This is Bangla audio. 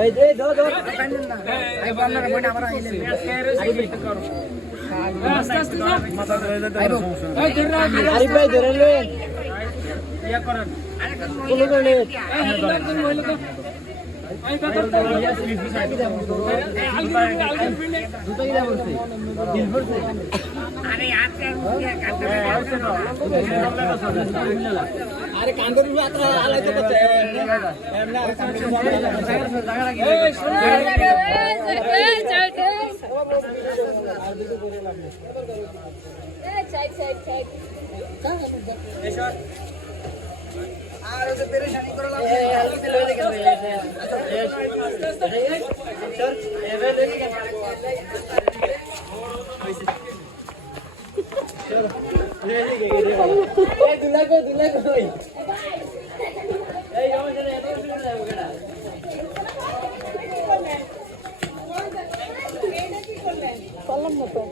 এই দে দো দো আই বলনার বড় আবার আইলেন আস্তে আস্তে মাথা ধরে যেতে এই ধরে আরে ভাই ধরে লে ইয়া করেন কোন করে এই হাত ধরে হইলো তো আই কথা তো ইয়া স্লিপ সাইড দুটো কি বলছে দিন ভরছে আরে আতে আরে কান করে আত্রা আলাই তো করতে এমনা কান করে জায়গা লাগি এই সাইড সাইড এসর আর ওদের পেরেশানি করে লাভ এই আলু দিলে হয়ে গেছে এসর এবে দেখি চলো রেডি গেছে এই দুলা কই এই আমাদের এত সুন্দর লাগে কেডা করলাম না তো